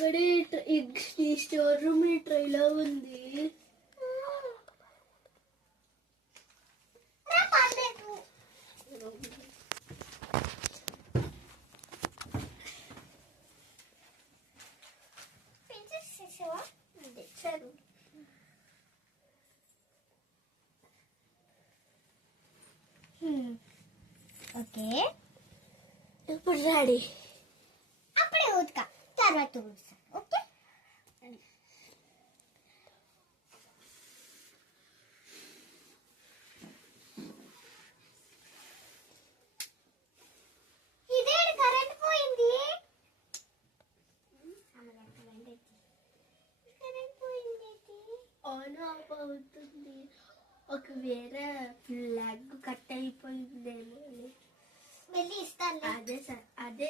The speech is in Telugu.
ఇక్కడ ఈ స్టోర్ రూమ్ ఈ ట్రైలో ఉంది. ఓకే, ఇప్పుడు రెడీ. అప్పుడే ఉతక, తర్వాత ఊడుస్తాను. ఓకే, ఇదేంటి కరెంట్ పోయింది? కరెంట్ పోయింది. ఆన్ ఆఫ్ అవుతుంది. ఒకవేళ ఫ్లాగ్ కట్ అయిపోయిందేమో. వెళ్ళి ఇస్తాను. అదే సార్.